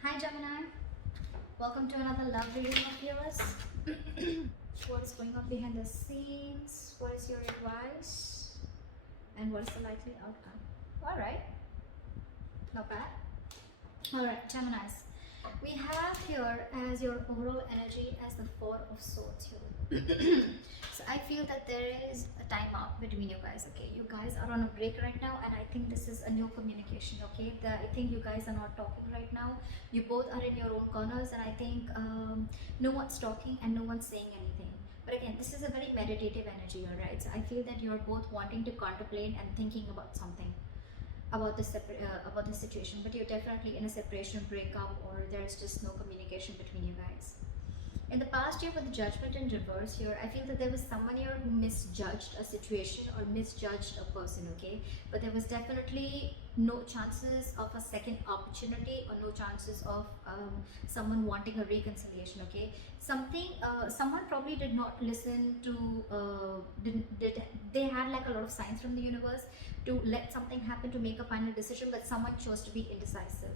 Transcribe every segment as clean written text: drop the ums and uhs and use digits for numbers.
Hi Gemini, welcome to another love reading of yours. What is going on behind the scenes? What is your advice? And what is the likely outcome? Alright, not bad. Alright, Geminis. We have here as your overall energy as the Four of Swords here. So I feel that there is a timeout between you guys. Okay, you guys are on a break right now, and I think this is a new communication. Okay, I think you guys are not talking right now. You both are in your own corners, and I think no one's talking and no one's saying anything. But again, this is a very meditative energy, alright? So I feel that you're both wanting to contemplate and thinking about something, about the situation, but you're definitely in a separation, breakup, or there's just no communication between you guys. In the past year, with the Judgment in reverse here, I feel that there was someone here who misjudged a situation or misjudged a person, okay? But there was definitely no chances of a second opportunity or no chances of someone wanting a reconciliation, okay? Someone probably did not listen to, they had like a lot of signs from the universe to let something happen, to make a final decision, but someone chose to be indecisive.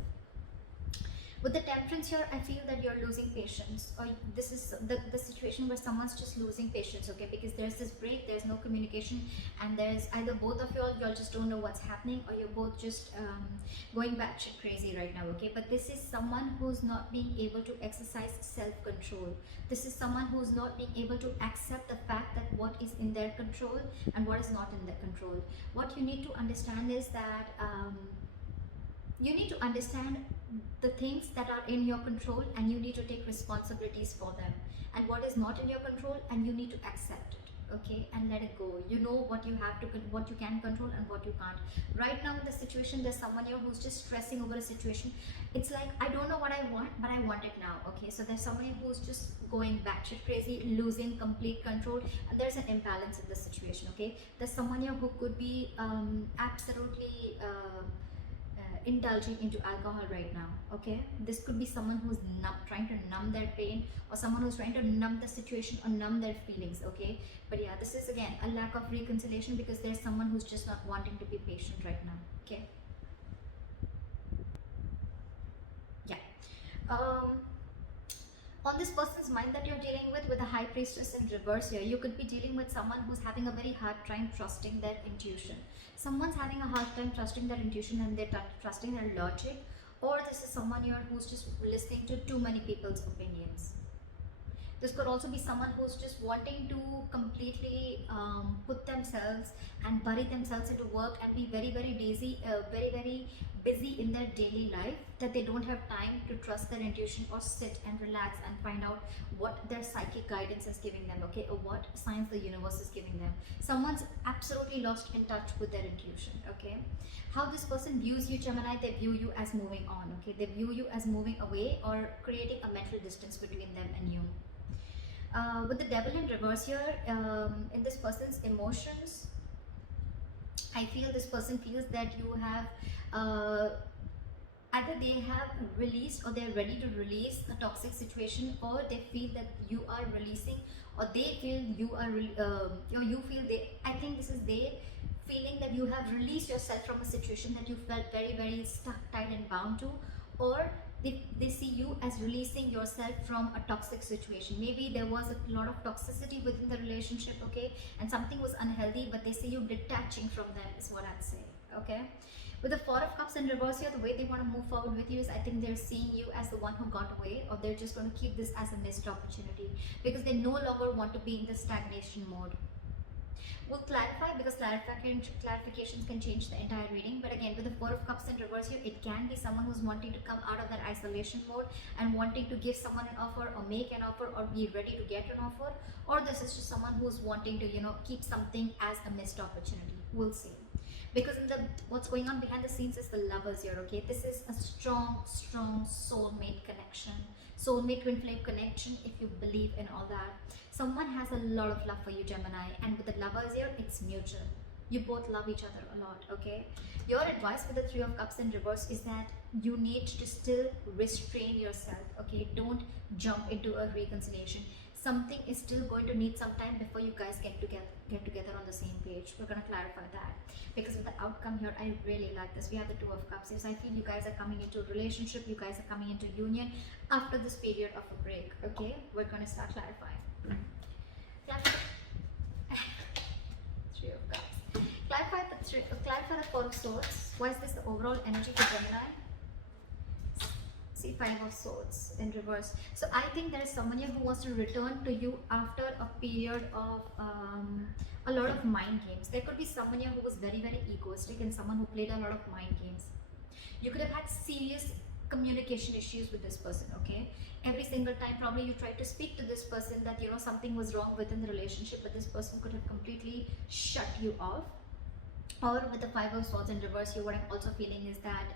With the Temperance here, I feel that you're losing patience, or this is the situation where someone's just losing patience, okay? Because there's this break, there's no communication, and there's either both of y'all just don't know what's happening, or you're both just going batshit crazy right now, okay? But this is someone who's not being able to exercise self-control. This is someone who's not being able to accept the fact that what is in their control and what is not in their control. What you need to understand is that you need to understand the things that are in your control, and you need to take responsibilities for them, and what is not in your control, and you need to accept it, okay, and let it go. You know what you have to, what you can control and what you can't. Right now in the situation, there's someone here who's just stressing over a situation. It's like, I don't know what I want, but I want it now, okay? So there's someone who's just going batshit crazy, losing complete control, and there's an imbalance in the situation, okay? There's someone here who could be absolutely indulging into alcohol right now, okay? This could be someone who's trying to numb their pain, or someone who's trying to numb the situation or numb their feelings, okay? But yeah, this is again a lack of reconciliation, because there's someone who's just not wanting to be patient right now, okay? Yeah. On this person's mind that you're dealing with the High Priestess in reverse here, you could be dealing with someone who's having a very hard time trusting their intuition. Someone's having a hard time trusting their intuition, and they're trusting their logic, or this is someone here who's just listening to too many people's opinions. This could also be someone who's just wanting to completely put themselves and bury themselves into work and be very very busy in their daily life, that they don't have time to trust their intuition or sit and relax and find out what their psychic guidance is giving them, okay, or what signs the universe is giving them. Someone's absolutely lost in touch with their intuition, okay? How this person views you, Gemini, they view you as moving on, okay? They view you as moving away or creating a mental distance between them and you. With the Devil in reverse here, in this person's emotions, I feel this person feels that you have either they have released, or they're ready to release a toxic situation, or they feel that you are releasing, or they feel you are you feel they, I think this is they feeling that you have released yourself from a situation that you felt very stuck, tight and bound to, or they see you as releasing yourself from a toxic situation. Maybe there was a lot of toxicity within the relationship, okay, and something was unhealthy, but they see you detaching from them, is what I'd say, okay? With the Four of Cups in reverse here, the way they want to move forward with you is, I think they're seeing you as the one who got away, or they're just going to keep this as a missed opportunity, because they no longer want to be in the stagnation mode. We'll clarify, because clarifications can change the entire reading. But again, with the Four of Cups in reverse here, it can be someone who's wanting to come out of that isolation mode and wanting to give someone an offer, or make an offer, or be ready to get an offer, or this is just someone who's wanting to, keep something as a missed opportunity. We'll see. Because in the what's going on behind the scenes is the Lovers here, okay? This is a strong soulmate connection, soulmate twin flame connection, if you believe in all that. Someone has a lot of love for you, Gemini, and with the Lovers here, it's mutual. You both love each other a lot, okay? Your advice with the Three of Cups in reverse is that you need to still restrain yourself, okay? Don't jump into a reconciliation. something is still going to need some time before you guys get together on the same page. We're going to clarify that, because with the outcome here, I really like this. We have the Two of Cups. Yes, I feel you guys are coming into a relationship, you guys are coming into union after this period of a break. Okay, we're going to start clarifying. Three of Cups. Clarify the Four of Swords. Why is this the overall energy for Gemini? See, Five of Swords in reverse. So I think there is someone here who wants to return to you after a period of a lot of mind games. There could be someone here who was very, very egoistic and someone who played a lot of mind games. You could have had serious communication issues with this person, okay? Every single time probably you tried to speak to this person that, you know, something was wrong within the relationship, but this person could have completely shut you off. Or with the Five of Swords in reverse, what I'm also feeling is that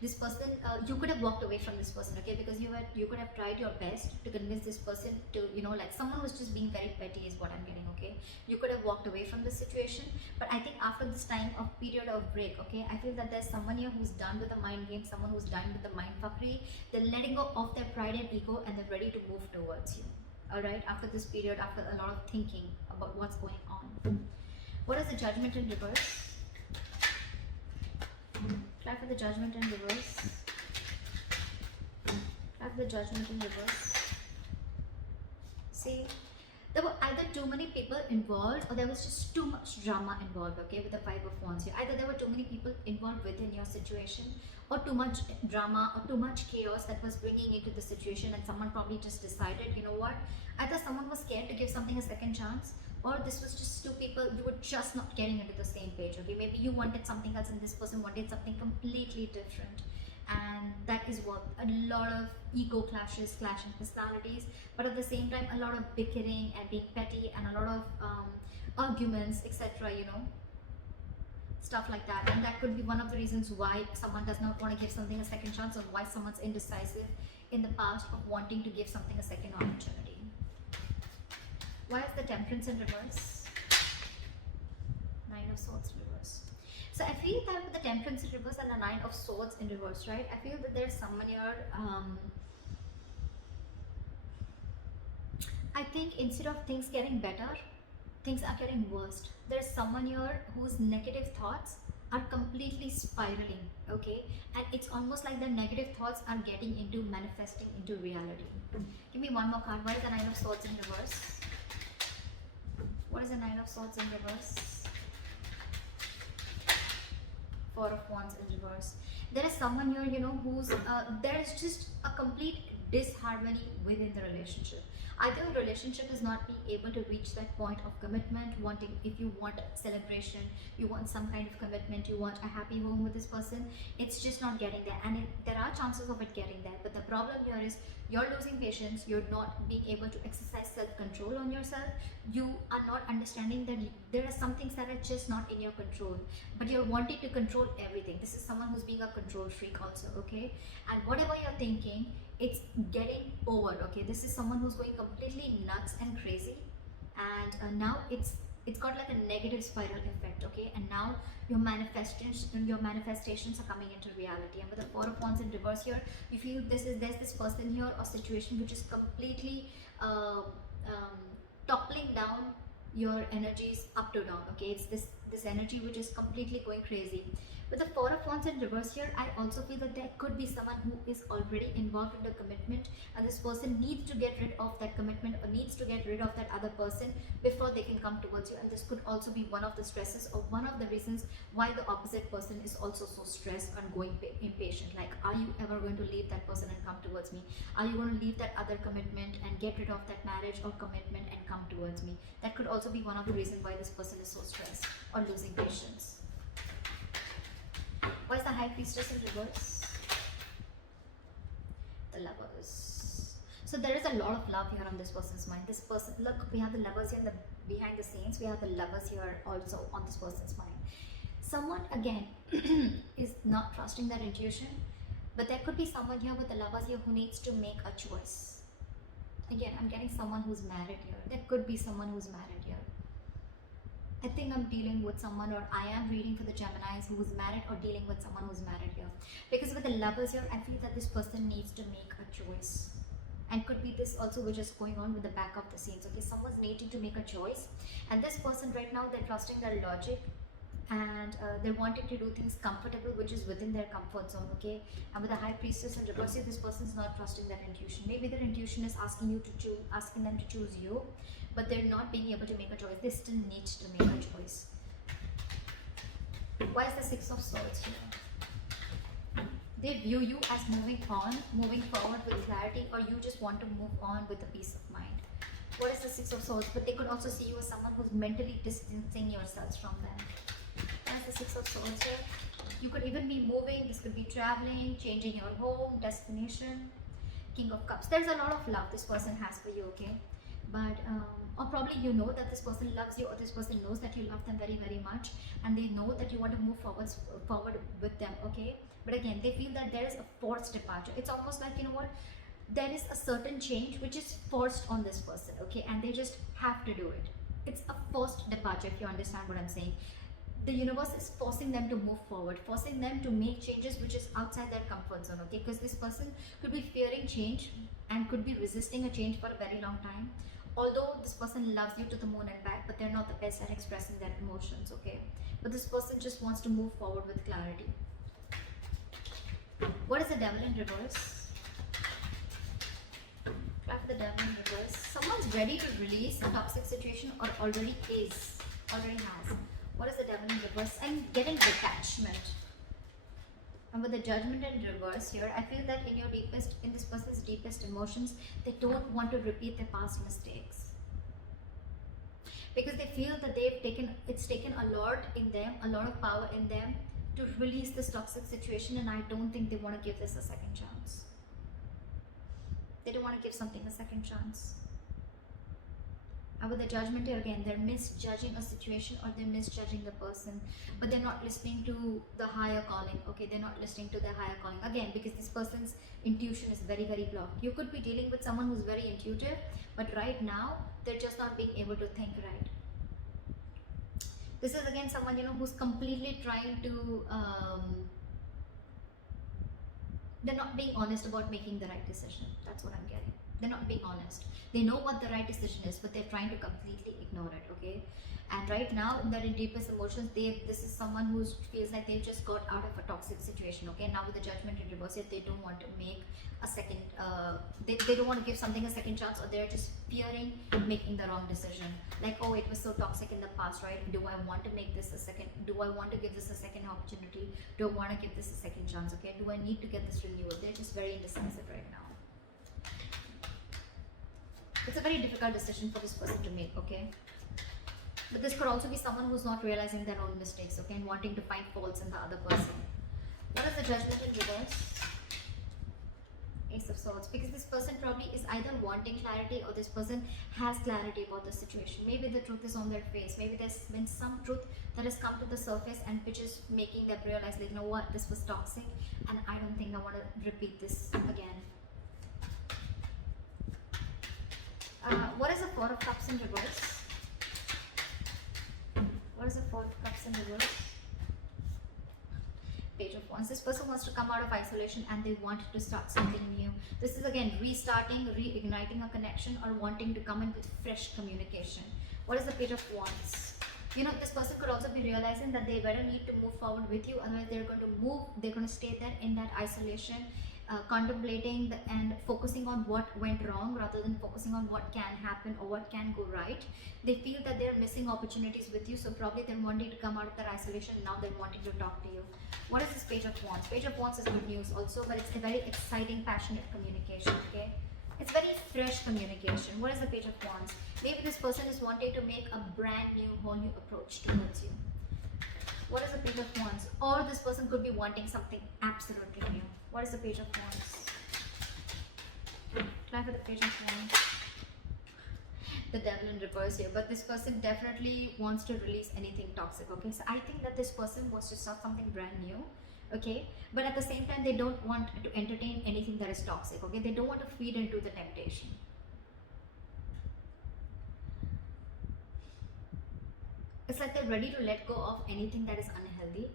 this person, you could have walked away from this person, okay? Because you could have tried your best to convince this person to, you know, like someone was just being very petty is what I'm getting, okay? You could have walked away from this situation, but I think after this time of period of break, okay, I feel that there's someone here who's done with the mind game, someone who's done with the mind fuckery. They're letting go of their pride and ego, and they're ready to move towards you, all right? After this period, after a lot of thinking about what's going on. What is the Judgment in reverse? Try for the Judgment in reverse. Try for the Judgment in reverse. See, there were either too many people involved or there was just too much drama involved, okay, with the Five of Wands here. Either there were too many people involved within your situation, or too much drama or too much chaos that was bringing into the situation, and someone probably just decided, you know what, either someone was scared to give something a second chance, or this was just two people, you were just not getting into the same page, okay? Maybe you wanted something else and this person wanted something completely different. And that is what a lot of ego clashes, clashing personalities, but at the same time, a lot of bickering and being petty and a lot of arguments, etc., you know, stuff like that. And that could be one of the reasons why someone does not want to give something a second chance, or why someone's indecisive in the past of wanting to give something a second opportunity. Why is the Temperance in reverse? Nine of Swords in reverse. So I feel that with the Temperance in reverse and the Nine of Swords in reverse, right? I feel that there's someone here, I think instead of things getting better, things are getting worse. There's someone here whose negative thoughts are completely spiraling, okay? And it's almost like the negative thoughts are getting into manifesting into reality. Give me one more card. What is the Nine of Swords in reverse? What is the Nine of Swords in reverse? Four of Wands in reverse. There is someone here, you know, who's there is just a complete disharmony within the relationship. Either the relationship is not being able to reach that point of commitment, wanting, if you want celebration, you want some kind of commitment, you want a happy home with this person, it's just not getting there. And there are chances of it getting there, but the problem here is you're losing patience, you're not being able to exercise self-control on yourself, you are not understanding that there are some things that are just not in your control, but you're wanting to control everything. This is someone who's being a control freak also, okay? And whatever you're thinking, it's getting over, okay? This is someone who's going completely nuts and crazy, and now it's got like a negative spiral effect, okay? And now your manifestations are coming into reality. And with the Four of Wands in reverse here, you feel there's this person here or situation which is completely toppling down your energies up to down, okay? It's this energy which is completely going crazy. With the Four of Wands in reverse here, I also feel that there could be someone who is already involved in a commitment, and this person needs to get rid of that commitment or needs to get rid of that other person before they can come towards you. And this could also be one of the stresses or one of the reasons why the opposite person is also so stressed and going impatient. Like, are you ever going to leave that person and come towards me? Are you going to leave that other commitment and get rid of that marriage or commitment and come towards me? That could also be one of the reasons why this person is so stressed or losing patience. Why is the High Priestess in reverse? The Lovers. So there is a lot of love here on this person's mind. This person, look, we have the Lovers here behind the scenes. We have the Lovers here also on this person's mind. Someone, again, is not trusting their intuition, but there could be someone here with the Lovers here who needs to make a choice. Again, I'm getting someone who's married here. There could be someone who's married here. I think I'm dealing with someone, or I am reading for the Geminis who is married or dealing with someone who's married here. Because with the Lovers here, I feel that this person needs to make a choice. and could be this also which is going on with the back of the scenes. Okay, someone's needing to make a choice, and this person right now, they're trusting their logic, and they're wanting to do things comfortable, which is within their comfort zone. Okay, and with the High Priestess in reverse, this person's not trusting their intuition. Maybe their intuition is asking you to choose, asking them to choose you, but they're not being able to make a choice. They still need to make a choice. Why is the Six of Swords here? They view you as moving on, moving forward with clarity, or you just want to move on with a peace of mind. What is the Six of Swords? But they could also see you as someone who's mentally distancing yourselves from them. What is the Six of Swords here? You could even be moving. This could be traveling, changing your home, destination. King of Cups. There's a lot of love this person has for you, okay? But or probably you know that this person loves you, or this person knows that you love them very, very much, and they know that you want to move forward with them, okay? But again, they feel that there is a forced departure. It's almost like, you know what, there is a certain change which is forced on this person, okay? And they just have to do it. It's a forced departure, if you understand what I'm saying. The universe is forcing them to move forward, forcing them to make changes which is outside their comfort zone, okay? Because this person could be fearing change and could be resisting a change for a very long time. Although this person loves you to the moon and back, but they're not the best at expressing their emotions, okay? But this person just wants to move forward with clarity. What is the Devil in reverse? Clap the Devil in reverse. Someone's ready to release a toxic situation, or already has. What is the Devil in reverse? I'm getting detachment. And with the Judgment in reverse here, I feel that in this person's deepest emotions, they don't want to repeat their past mistakes. Because they feel that it's taken a lot in them, a lot of power in them to release this toxic situation, and I don't think they want to give this a second chance. They don't want to give something a second chance. And with the Judgment here again, they're misjudging a situation, or they're misjudging the person, but they're not listening to the higher calling, okay? They're not listening to their higher calling, again, because this person's intuition is very, very blocked. You could be dealing with someone who's very intuitive, but right now, they're just not being able to think right. This is again someone, you know, who's completely trying to, they're not being honest about making the right decision. That's what I'm getting. They're not being honest. They know what the right decision is, but they're trying to completely ignore it, okay? And right now, in their deepest emotions, this is someone who feels like they've just got out of a toxic situation, okay? Now with the Judgment in reverse, they don't want to make a second, they don't want to give something a second chance, or they're just fearing making the wrong decision. Like, oh, it was so toxic in the past, right? Do I want to make this a second, do I want to give this a second opportunity? Do I want to give this a second chance, okay? Do I need to get this renewal? They're just very indecisive right now. It's a very difficult decision for this person to make, okay? But this could also be someone who's not realizing their own mistakes, okay, and wanting to find faults in the other person. What is the Judgment in reverse? Ace of Swords. Because this person probably is either wanting clarity, or this person has clarity about the situation. Maybe the truth is on their face. Maybe there's been some truth that has come to the surface, and which is making them realize, like, you know what, this was toxic, and I don't think I want to repeat this again. What is the Four of Cups in reverse? What is the Four of Cups in reverse? Page of Wands. This person wants to come out of isolation, and they want to start something new. This is again restarting, reigniting a connection, or wanting to come in with fresh communication. What is the Page of Wands? You know, this person could also be realizing that they better need to move forward with you, otherwise they're going to stay there in that isolation, contemplating and focusing on what went wrong rather than focusing on what can happen or what can go right. They feel that they're missing opportunities with you, so probably they're wanting to come out of their isolation, and now they're wanting to talk to you. What is this Page of Wands? Page of Wands is good news also, but it's a very exciting, passionate communication, okay? It's very fresh communication. What is the Page of Wands? Maybe this person is wanting to make a brand new, whole new approach towards you. What is the Page of Wands? Or this person could be wanting something absolutely new. What is the Page of Wands? Try for the Page of Wands. The Devil in reverse here. But this person definitely wants to release anything toxic, okay? So I think that this person wants to start something brand new, okay? But at the same time, they don't want to entertain anything that is toxic, okay? They don't want to feed into the temptation. It's like they're ready to let go of anything that is unhealthy,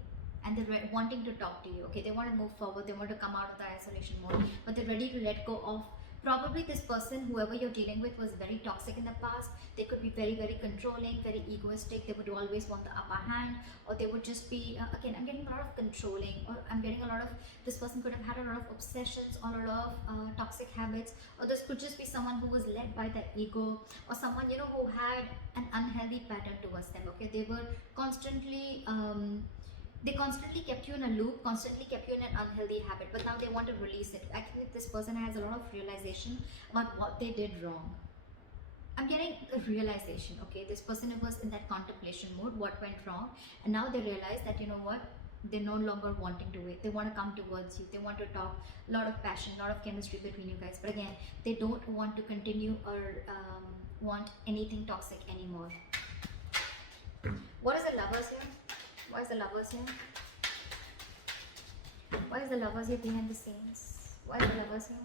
and they're wanting to talk to you, okay? They want to move forward, they want to come out of the isolation mode, but they're ready to let go of Probably this person, whoever you're dealing with, was very toxic in the past. They could be very, very controlling, very egoistic. They would always want the upper hand, or they would just be, again, I'm getting a lot of controlling, or I'm getting a lot of, this person could have had a lot of obsessions, or a lot of toxic habits, or this could just be someone who was led by their ego, or someone, you know, who had an unhealthy pattern towards them, okay? They were constantly, they constantly kept you in a loop, constantly kept you in an unhealthy habit, but now they want to release it. I think this person has a lot of realization about what they did wrong. I'm getting a realization, okay? This person was in that contemplation mode, what went wrong, and now they realize that, you know what, they're no longer wanting to wait. They want to come towards you. They want to talk, a lot of passion, a lot of chemistry between you guys. But again, they don't want to continue or want anything toxic anymore. What is the lovers here? Why is the lovers here? Why is the lovers here behind the scenes? Why is the lovers here?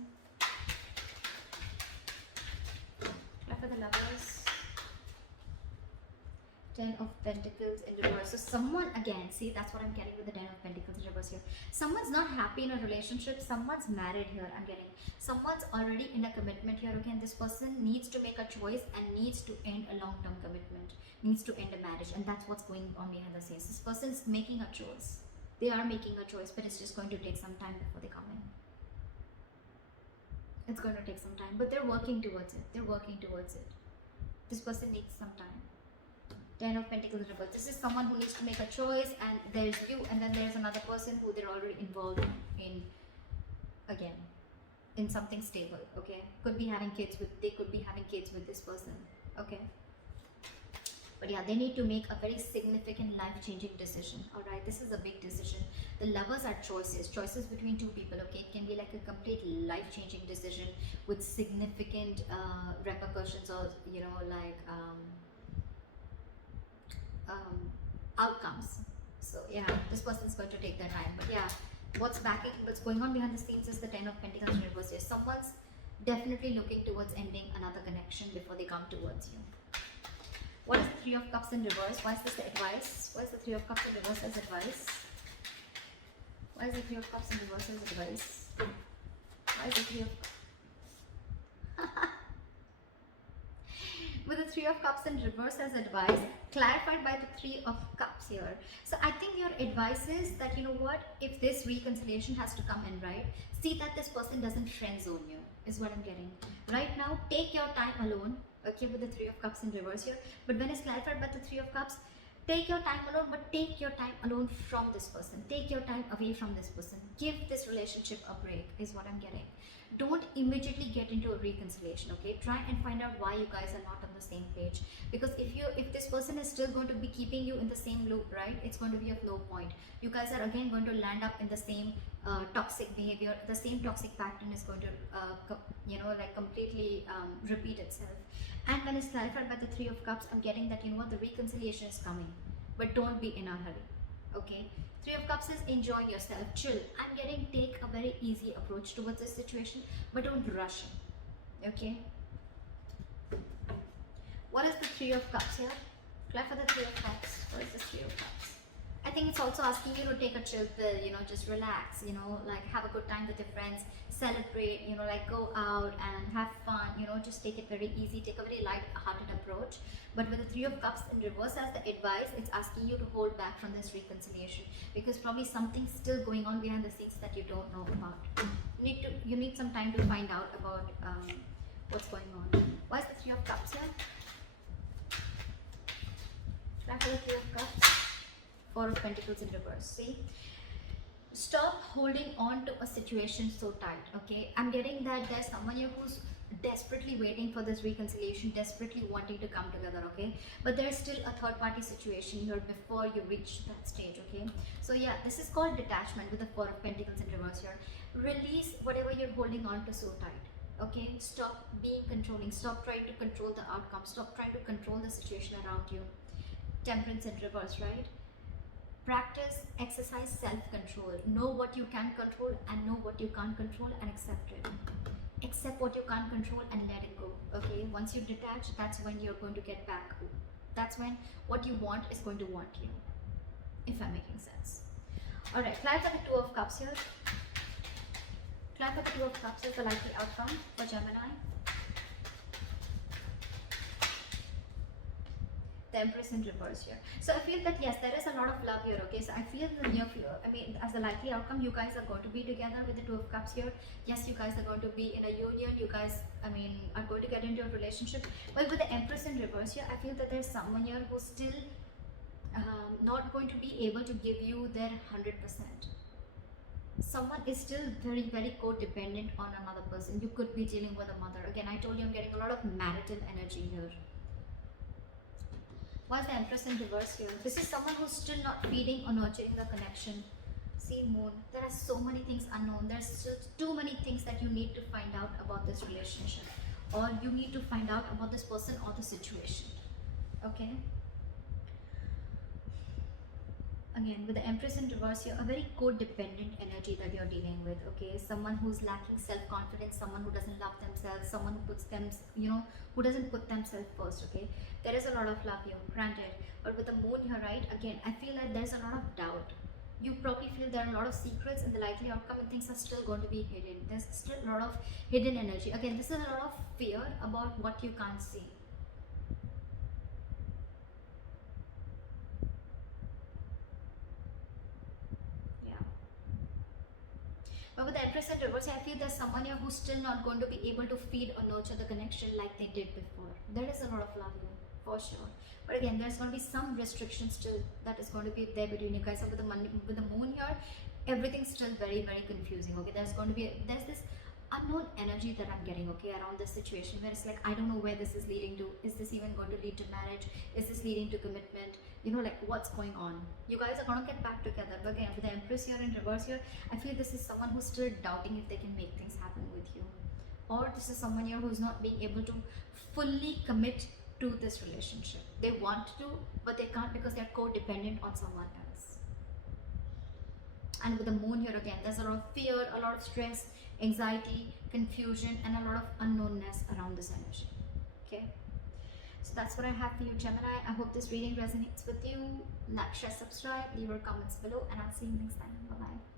Why for the lovers? 10 of Pentacles in reverse. So someone, again, see, that's what I'm getting with the 10 of Pentacles in reverse here. Someone's not happy in a relationship. Someone's married here, I'm getting. Someone's already in a commitment here. Again, this person needs to make a choice and needs to end a long-term commitment. Needs to end a marriage. And that's what's going on behind the scenes. This person's making a choice. They are making a choice, but it's just going to take some time before they come in. It's going to take some time, but they're working towards it. They're working towards it. This person needs some time. 10 of Pentacles in reverse. This is someone who needs to make a choice, and there's you, and then there's another person who they're already involved in, again, in something stable, okay? Could be having kids with, they could be having kids with this person, okay? But yeah, they need to make a very significant life-changing decision, alright? This is a big decision. The lovers are choices between two people, okay? It can be like a complete life-changing decision with significant repercussions, or, you know, like, outcomes. So yeah, this person's going to take their time. But yeah, what's going on behind the scenes is the 10 of Pentacles in reverse here. Someone's definitely looking towards ending another connection before they come towards you. What is the 3 of Cups in reverse? Why is this the advice? Why is the 3 of Cups in reverse as advice? Why is the 3 of Cups in reverse as advice? Why is the 3 of with the 3 of Cups in reverse as advice, clarified by the 3 of Cups here. So I think your advice is that, you know what, if this reconciliation has to come in, right, see that this person doesn't friend zone you, is what I'm getting. Right now, take your time alone, okay, with the 3 of Cups in reverse here. But when it's clarified by the 3 of Cups, take your time alone, but take your time alone from this person. Take your time away from this person. Give this relationship a break, is what I'm getting. Don't immediately get into a reconciliation, okay? Try and find out why you guys are not on the same page. Because if this person is still going to be keeping you in the same loop, right, it's going to be a low point. You guys are again going to land up in the same toxic behavior. The same toxic pattern is going to, you know, like completely repeat itself. And when it's clarified by the 3 of Cups, I'm getting that, you know what, the reconciliation is coming. But don't be in a hurry, okay? 3 of Cups is enjoy yourself, chill. I'm getting take a very easy approach towards this situation, but don't rush it, okay? What is the 3 of Cups here? Clarify the 3 of Cups. What is the 3 of Cups? I think it's also asking you to take a chill pill, you know, just relax, you know, like have a good time with your friends, celebrate, you know, like go out and have fun, you know, just take it very easy, take a very light-hearted approach. But with the 3 of Cups in reverse as the advice, it's asking you to hold back from this reconciliation, because probably something's still going on behind the scenes that you don't know about. You need some time to find out about what's going on. Why is the 3 of Cups here? Back to the 3 of Cups. 4 of Pentacles in reverse. See, stop holding on to a situation so tight, okay? I'm getting that there's someone here who's desperately waiting for this reconciliation, desperately wanting to come together, okay? But there's still a third party situation here before you reach that stage, okay? So yeah, this is called detachment with the 4 of Pentacles in reverse here. Release whatever you're holding on to so tight, okay? Stop being controlling. Stop trying to control the outcome. Stop trying to control the situation around you. Temperance in reverse, right? Practice, exercise self-control. Know what you can control and know what you can't control, and accept it. Accept what you can't control and let it go, okay? Once you detach, that's when you're going to get back. That's when what you want is going to want you, if I'm making sense. Alright, clarify the 2 of Cups here. Clarify the Two of Cups as the likely outcome for Gemini. The Empress in reverse here. So I feel that yes, there is a lot of love here. Okay, so I feel the near future. I mean, as a likely outcome, you guys are going to be together with the Two of Cups here. Yes, you guys are going to be in a union. You guys, I mean, are going to get into a relationship. But with the Empress in reverse here, I feel that there's someone here who's still not going to be able to give you their 100%. Someone is still very codependent on another person. You could be dealing with a mother. Again, I told you I'm getting a lot of marital energy here. Why is the Empress in reverse here? This is someone who's still not feeding or nurturing the connection. See, Moon, there are so many things unknown. There's still too many things that you need to find out about this relationship, or you need to find out about this person or the situation. Okay? Again, with the Empress in reverse here, a very codependent energy that you're dealing with. Okay, someone who's lacking self-confidence, someone who doesn't love themselves, someone who puts them, who doesn't put themselves first. Okay, there is a lot of love here, granted, but with the Moon here, right? Again, I feel like there's a lot of doubt. You probably feel there are a lot of secrets in the likely outcome, and things are still going to be hidden. There's still a lot of hidden energy. Again, this is a lot of fear about what you can't see. But with the Empress in reverse, I feel there's someone here who's still not going to be able to feed or nurture the connection like they did before. There is a lot of love here, for sure. But again, there's going to be some restriction still that is going to be there between you guys. And with the Moon here, everything's still very confusing. Okay, there's this unknown energy that I'm getting, okay, around this situation, where it's like, I don't know where this is leading to. Is this even going to lead to marriage? Is this leading to commitment? Like, what's going on? You guys are going to get back together. But again, with the Empress here in reverse here, I feel this is someone who's still doubting if they can make things happen with you, or this is someone here who's not being able to fully commit to this relationship. They want to, but they can't because they're codependent on someone else. And with the Moon here, again, there's a lot of fear, a lot of stress, anxiety, confusion, and a lot of unknownness around this energy. Okay, so that's what I have for you, Gemini. I hope this reading resonates with you. Like, share, subscribe, leave your comments below, and I'll see you next time. Bye bye.